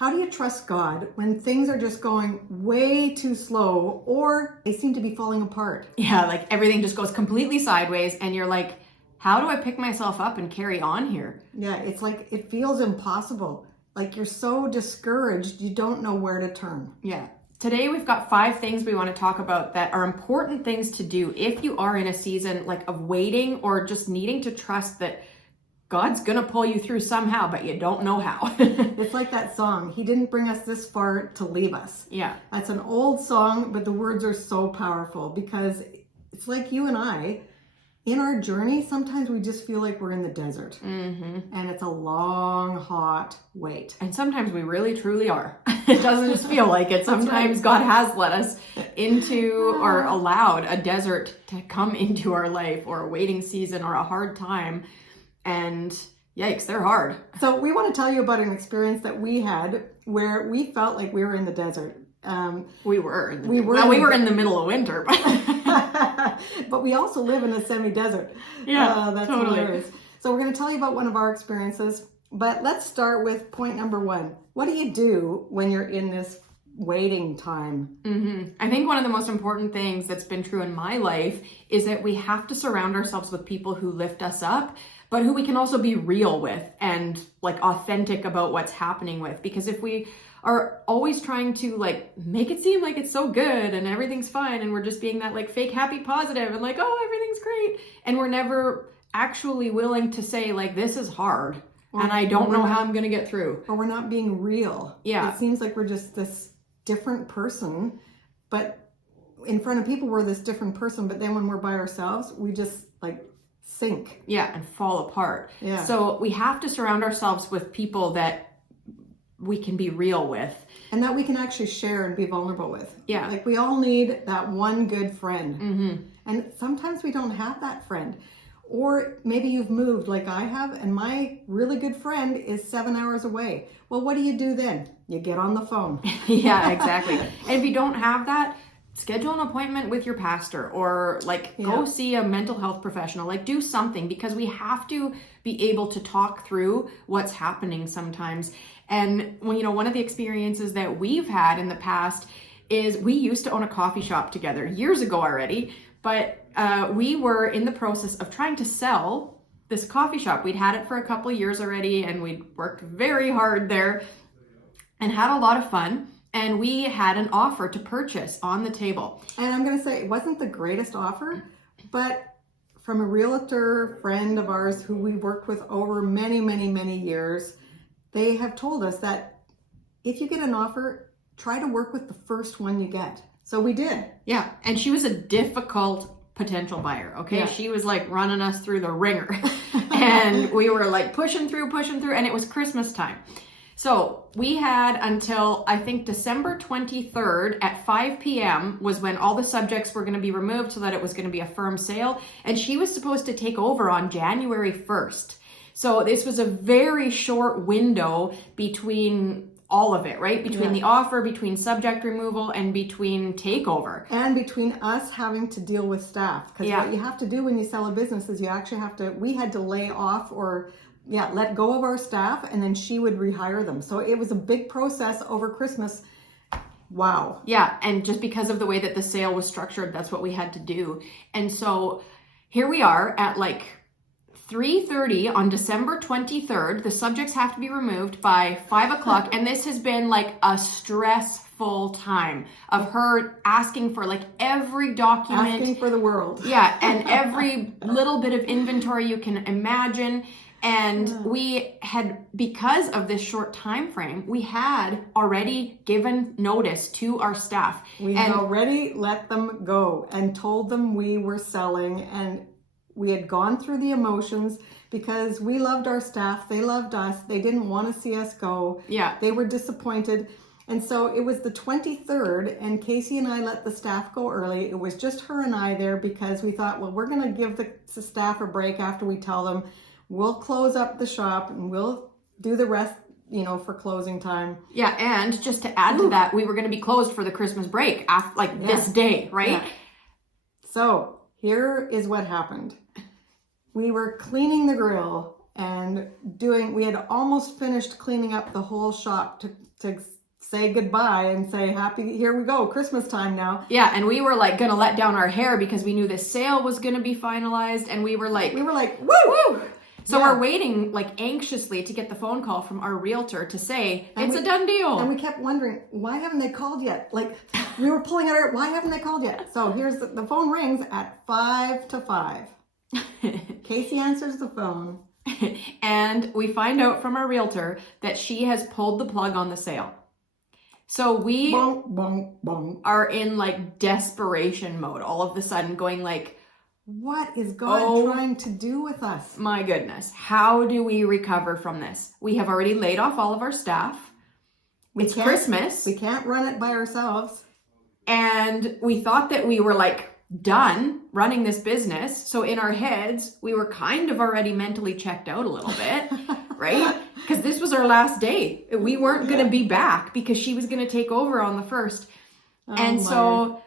How do you trust God when things are just going way too slow or they seem to be falling apart? Yeah, like everything just goes completely sideways and you're like, how do I pick myself up and carry on here? Yeah, it's like it feels impossible. Like you're so discouraged, you don't know where to turn. Yeah. Today we've got 5 things we want to talk about that are important things to do if you are in a season like of waiting or just needing to trust that God's gonna pull you through somehow, but you don't know how. It's like that song, He didn't bring us this far to leave us. Yeah. That's an old song, but the words are so powerful because it's like you and I, in our journey, sometimes we just feel like we're in the desert. Mm-hmm. And it's a long, hot wait. And sometimes we really, truly are. It doesn't just feel like it. Sometimes right. God has let us into or allowed a desert to come into our life or a waiting season or a hard time. And yikes, they're hard. So we want to tell you about an experience that we had where we felt like we were in the desert. We were in the middle of winter, but we also live in a semi-desert. Yeah, that's totally. hilarious. So we're going to tell you about one of our experiences, but let's start with point number 1. What do you do when you're in this waiting time? Mm-hmm. I think one of the most important things that's been true in my life is that we have to surround ourselves with people who lift us up, but who we can also be real with and like authentic about what's happening with. Because if we are always trying to like make it seem like it's so good and everything's fine and we're just being that like fake happy positive and like, oh, everything's great, and we're never actually willing to say like, this is hard and I don't know how I'm gonna get through. Or we're not being real. Yeah. It seems like we're just this different person, but in front of people we're this different person, but then when we're by ourselves, we just like sink. Yeah, and fall apart. Yeah. So we have to surround ourselves with people that we can be real with. And that we can actually share and be vulnerable with. Yeah. Like we all need that one good friend. Mm-hmm. And sometimes we don't have that friend. Or maybe you've moved like I have, and my really good friend is 7 hours away. Well, what do you do then? You get on the phone. Yeah, exactly. And if you don't have that, schedule an appointment with your pastor or like go see a mental health professional, like do something, because we have to be able to talk through what's happening sometimes. And when, you know, one of the experiences that we've had in the past is we used to own a coffee shop together years ago already, but we were in the process of trying to sell this coffee shop. We'd had it for a couple of years already and we'd worked very hard there and had a lot of fun. And we had an offer to purchase on the table. And I'm going to say it wasn't the greatest offer, but from a realtor friend of ours who we worked with over many, many, many years, they have told us that if you get an offer, try to work with the first one you get. So we did. Yeah. And she was a difficult potential buyer. Okay. Yeah. She was like running us through the ringer and we were like pushing through, and it was Christmas time. So we had until I think December 23rd at 5 p.m. was when all the subjects were going to be removed so that it was going to be a firm sale. And she was supposed to take over on January 1st. So this was a very short window between all of it, right? Between the offer, between subject removal, and between takeover. And between us having to deal with staff. Because what you have to do when you sell a business is you actually have to, we had to lay off or let go of our staff, and then she would rehire them. So it was a big process over Christmas. Wow. Yeah, and just because of the way that the sale was structured, that's what we had to do. And so here we are at like 3:30 on December 23rd. The subjects have to be removed by 5 o'clock. And this has been like a stressful time of her asking for like every document. Asking for the world. Yeah, and every little bit of inventory you can imagine. And we had, because of this short time frame, we had already given notice to our staff. We had already let them go and told them we were selling, and we had gone through the emotions because we loved our staff. They loved us. They didn't want to see us go. Yeah. They were disappointed. And so it was the 23rd, and Casey and I let the staff go early. It was just her and I there because we thought, well, we're going to give the staff a break after we tell them. We'll close up the shop and we'll do the rest, for closing time. Yeah, and just to add to that, we were going to be closed for the Christmas break after, this day, right? Yeah. So here is what happened. We were cleaning the grill and we had almost finished cleaning up the whole shop to say goodbye and say here we go, Christmas time now. Yeah, and we were like gonna let down our hair because we knew the sale was gonna be finalized, and we were like, woo! So we're waiting like anxiously to get the phone call from our realtor to say it's a done deal. And we kept wondering, why haven't they called yet? Like, we were pulling at our, why haven't they called yet? So here's the phone rings at 5 to 5. Casey answers the phone. And we find out from our realtor that she has pulled the plug on the sale. So we are in like desperation mode all of a sudden, going like, what is God trying to do with us? My goodness. How do we recover from this? We have already laid off all of our staff. It's Christmas. We can't run it by ourselves. And we thought that we were like done running this business. So in our heads, we were kind of already mentally checked out a little bit, right? Because this was our last day. We weren't going to be back because she was going to take over on the 1st. So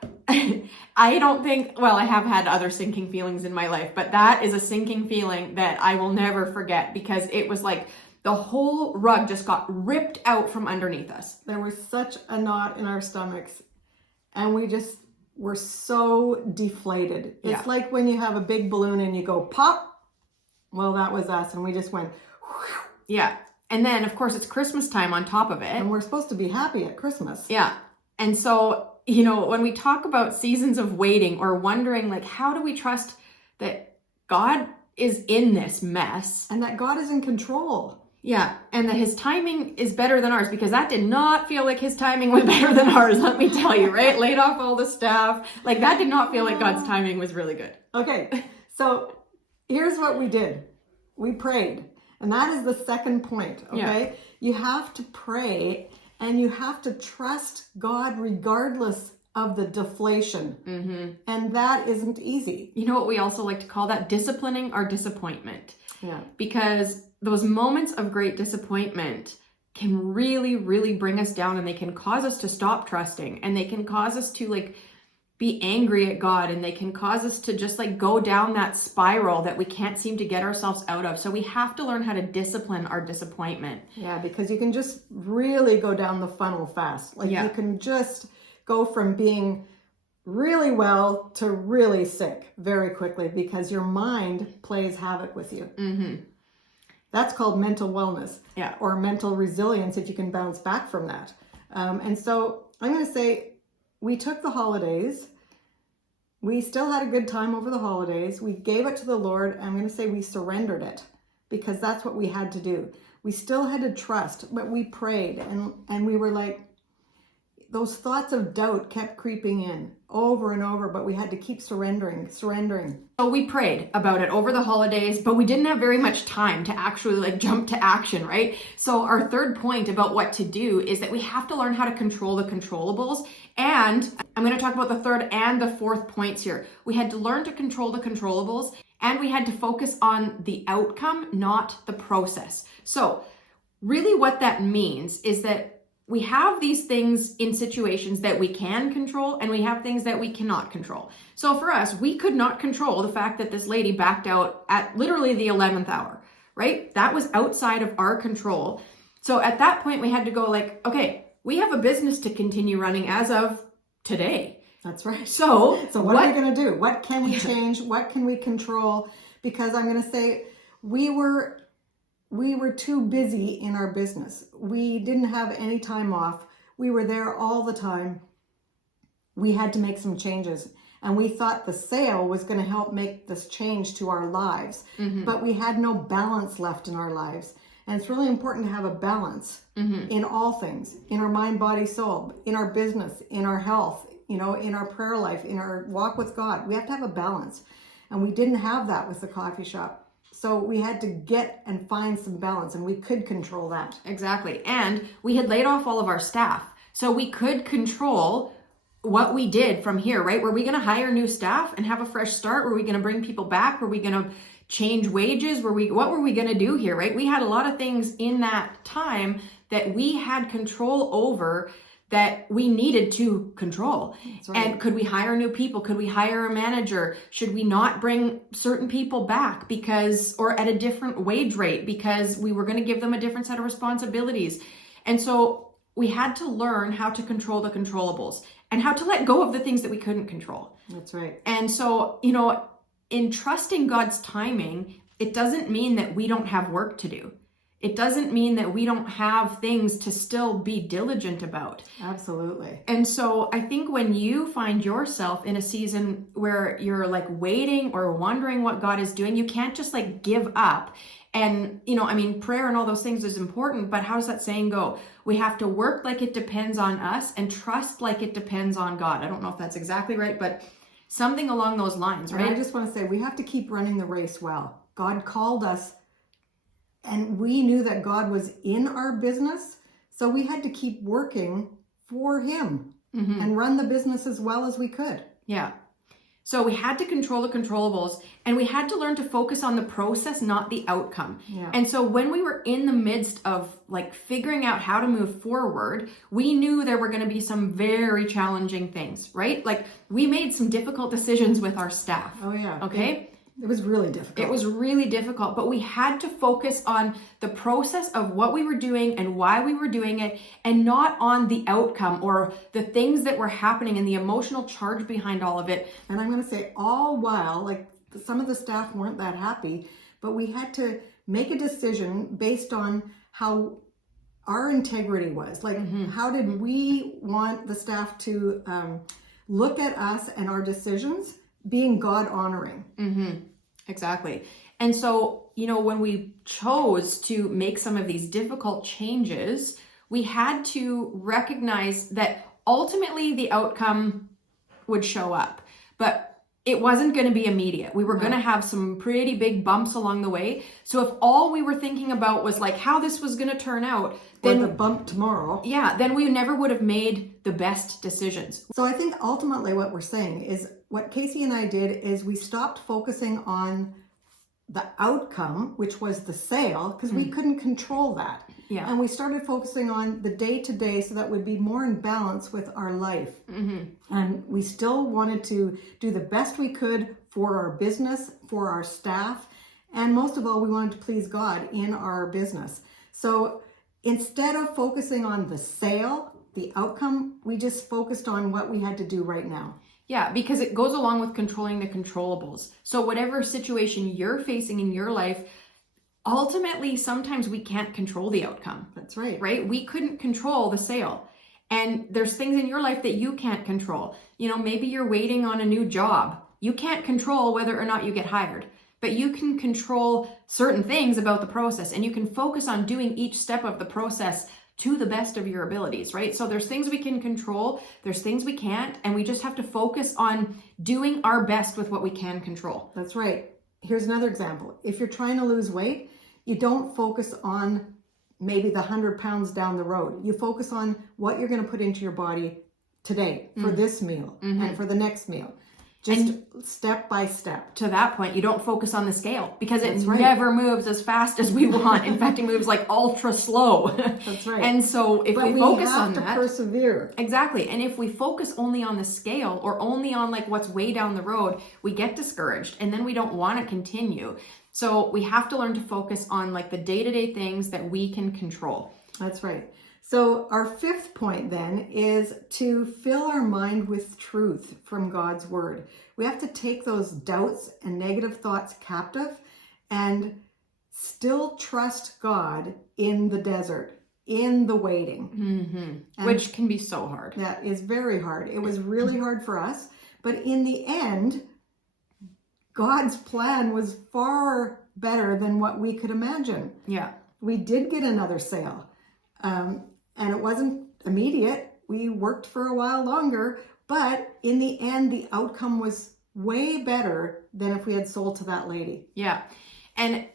I don't think, well, I have had other sinking feelings in my life, but that is a sinking feeling that I will never forget, because it was like the whole rug just got ripped out from underneath us. There was such a knot in our stomachs, and we just were so deflated. It's like when you have a big balloon and you go pop. Well, that was us, and we just went whew. Yeah. And then, of course, it's Christmas time on top of it. And we're supposed to be happy at Christmas. Yeah. And so, you know, when we talk about seasons of waiting or wondering, like, how do we trust that God is in this mess? And that God is in control. Yeah. And that his timing is better than ours, because that did not feel like his timing was better than ours. Let me tell you, right? Laid off all the staff. Like, that did not feel like God's timing was really good. Okay. So here's what we did. We prayed. And that is the second point. Okay. Yeah. You have to pray. And you have to trust God regardless of the deflation. Mm-hmm. And that isn't easy. You know what we also like to call that? Disciplining our disappointment. Yeah. Because those moments of great disappointment can really, really bring us down, and they can cause us to stop trusting, and they can cause us to like be angry at God, and they can cause us to just like go down that spiral that we can't seem to get ourselves out of. So we have to learn how to discipline our disappointment. Yeah, because you can just really go down the funnel fast. Like you can just go from being really well to really sick very quickly, because your mind plays havoc with you. Mm-hmm. That's called mental wellness, or mental resilience, if you can bounce back from that. And so I'm going to say, we took the holidays. We still had a good time over the holidays. We gave it to the Lord. I'm going to say we surrendered it, because that's what we had to do. We still had to trust, but we prayed, and we were like, those thoughts of doubt kept creeping in over and over, but we had to keep surrendering. So we prayed about it over the holidays, but we didn't have very much time to actually like jump to action, right? So our third point about what to do is that we have to learn how to control the controllables. And I'm going to talk about the third and the fourth points here. We had to learn to control the controllables, and we had to focus on the outcome, not the process. So really what that means is that we have these things in situations that we can control, and we have things that we cannot control. So for us, we could not control the fact that this lady backed out at literally the 11th hour, right? That was outside of our control. So at that point, we had to go like, okay, we have a business to continue running as of today. That's right. So what are we going to do? What can we change? What can we control? Because I'm going to say we were too busy in our business. We didn't have any time off. We were there all the time. We had to make some changes. And we thought the sale was going to help make this change to our lives. Mm-hmm. But we had no balance left in our lives. And it's really important to have a balance in all things, in our mind, body, soul, in our business, in our health, in our prayer life, in our walk with God. We have to have a balance. And we didn't have that with the coffee shop. So we had to get and find some balance, and we could control that. Exactly. And we had laid off all of our staff. So we could control what we did from here, right? Were we going to hire new staff and have a fresh start? Were we going to bring people back? Were we going to change wages? What were we going to do here, right? We had a lot of things in that time that we had control over that we needed to control. That's right. And could we hire new people? Could we hire a manager? Should we not bring certain people back or at a different wage rate because we were going to give them a different set of responsibilities? And so we had to learn how to control the controllables and how to let go of the things that we couldn't control. That's right. And so, in trusting God's timing, it doesn't mean that we don't have work to do. It doesn't mean that we don't have things to still be diligent about. Absolutely. And so I think when you find yourself in a season where you're like waiting or wondering what God is doing, you can't just like give up. And, prayer and all those things is important, but how does that saying go? We have to work like it depends on us and trust like it depends on God. I don't know if that's exactly right, but something along those lines, right? And I just want to say, we have to keep running the race well. God called us, and we knew that God was in our business, so we had to keep working for him and run the business as well as we could. Yeah. So we had to control the controllables, and we had to learn to focus on the process, not the outcome. Yeah. And so when we were in the midst of like figuring out how to move forward, we knew there were going to be some very challenging things, right? Like we made some difficult decisions with our staff. Oh yeah. Okay. It was really difficult. It was really difficult, but we had to focus on the process of what we were doing and why we were doing it, and not on the outcome or the things that were happening and the emotional charge behind all of it. And I'm going to say, all while, like some of the staff weren't that happy, but we had to make a decision based on how our integrity was. Like, how did we want the staff to look at us and our decisions being God honoring? Exactly. And so, when we chose to make some of these difficult changes, we had to recognize that ultimately the outcome would show up, but it wasn't going to be immediate. We were going to have some pretty big bumps along the way. So if all we were thinking about was like how this was going to turn out, then the bump tomorrow. Yeah, then we never would have made the best decisions. So I think ultimately what we're saying is, what Casey and I did is we stopped focusing on the outcome, which was the sale, because we couldn't control that. Yeah. And we started focusing on the day-to-day so that we'd be more in balance with our life. And we still wanted to do the best we could for our business, for our staff, and most of all, we wanted to please God in our business. So instead of focusing on the sale, the outcome, we just focused on what we had to do right now. Yeah, because it goes along with controlling the controllables. So whatever situation you're facing in your life, ultimately, sometimes we can't control the outcome. That's right. Right? We couldn't control the sale. And there's things in your life that you can't control. Maybe you're waiting on a new job. You can't control whether or not you get hired, but you can control certain things about the process, and you can focus on doing each step of the process to the best of your abilities, right? So there's things we can control, there's things we can't, and we just have to focus on doing our best with what we can control. That's right. Here's another example. If you're trying to lose weight, you don't focus on maybe the 100 pounds down the road. You focus on what you're going to put into your body today for this meal and for the next meal. Just step by step. To that point, you don't focus on the scale because it right. never moves as fast as we want. In fact, it moves like ultra slow. That's right. And so if we focus on that, we have to persevere. Exactly. And if we focus only on the scale or only on like what's way down the road, we get discouraged and then we don't want to continue. So we have to learn to focus on like the day-to-day things that we can control. That's right. So our fifth point then is to fill our mind with truth from God's word. We have to take those doubts and negative thoughts captive and still trust God in the desert, in the waiting. Which can be so hard. That is very hard. It was really hard for us. But in the end, God's plan was far better than what we could imagine. Yeah. We did get another sale. And it wasn't immediate. We worked for a while longer, but in the end, the outcome was way better than if we had sold to that lady. Yeah. And,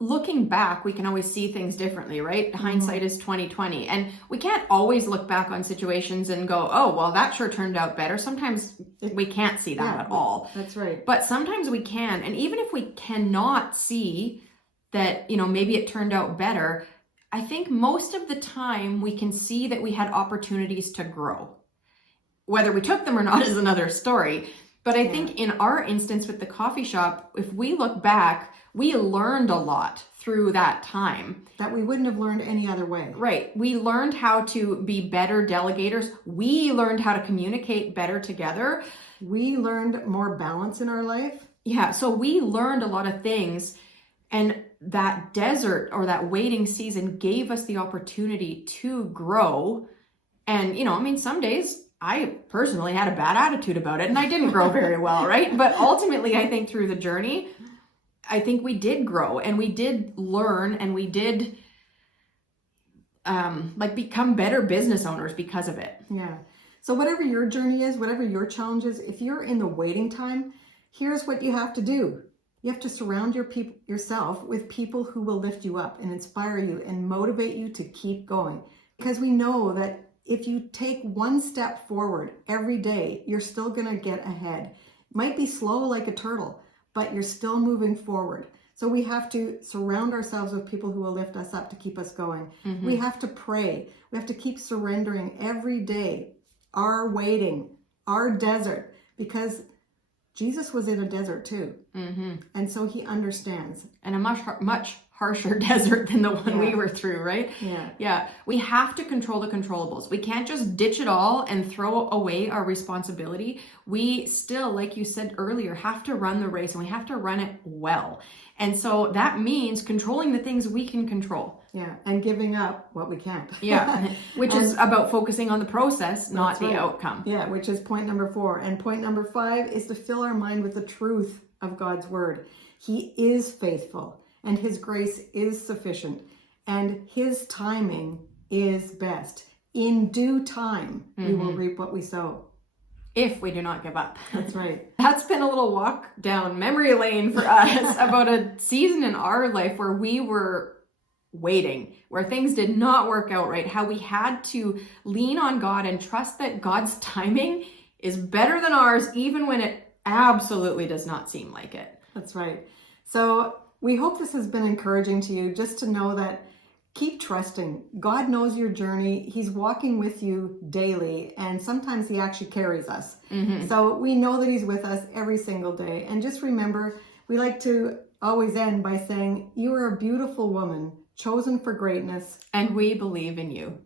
looking back, we can always see things differently, right? Hindsight is 20/20. And we can't always look back on situations and go, oh, well, that sure turned out better. Sometimes we can't see that at all. That's right. But sometimes we can. And even if we cannot see that, maybe it turned out better, I think most of the time we can see that we had opportunities to grow. Whether we took them or not is another story. But I think in our instance with the coffee shop, if we look back, we learned a lot through that time. That we wouldn't have learned any other way. Right. We learned how to be better delegators. We learned how to communicate better together. We learned more balance in our life. Yeah. So we learned a lot of things. And that desert or that waiting season gave us the opportunity to grow. And, you know, I mean, some days I personally had a bad attitude about it and I didn't grow very well, right? But ultimately, I think through the journey, I think we did grow and we did learn and we did become better business owners because of it. Yeah. So whatever your journey is, whatever your challenge is, if you're in the waiting time, here's what you have to do. You have to surround yourself with people who will lift you up and inspire you and motivate you to keep going. Because we know that if you take one step forward every day, you're still going to get ahead. Might be slow like a turtle, but you're still moving forward. So we have to surround ourselves with people who will lift us up to keep us going. Mm-hmm. We have to pray. We have to keep surrendering every day, our waiting, our desert, because Jesus was in a desert too. Mm-hmm. And so he understands. And a much harsher desert than the one we were through, right? Yeah. We have to control the controllables. We can't just ditch it all and throw away our responsibility. We still, like you said earlier, have to run the race and we have to run it well. And so that means controlling the things we can control. Yeah, and giving up what we can't. Yeah, which is about focusing on the process, not the outcome. Yeah, which is point number 4. And point number 5 is to fill our mind with the truth of God's word. He is faithful and his grace is sufficient and his timing is best. In due time, we will reap what we sow. If we do not give up. That's right. That's been a little walk down memory lane for us about a season in our life where we were waiting, where things did not work out right, how we had to lean on God and trust that God's timing is better than ours, even when it absolutely does not seem like it. That's right. So we hope this has been encouraging to you, just to know that keep trusting. God knows your journey. He's walking with you daily, and sometimes he actually carries us. Mm-hmm. So we know that he's with us every single day. And just remember, we like to always end by saying, you are a beautiful woman, chosen for greatness. And we believe in you.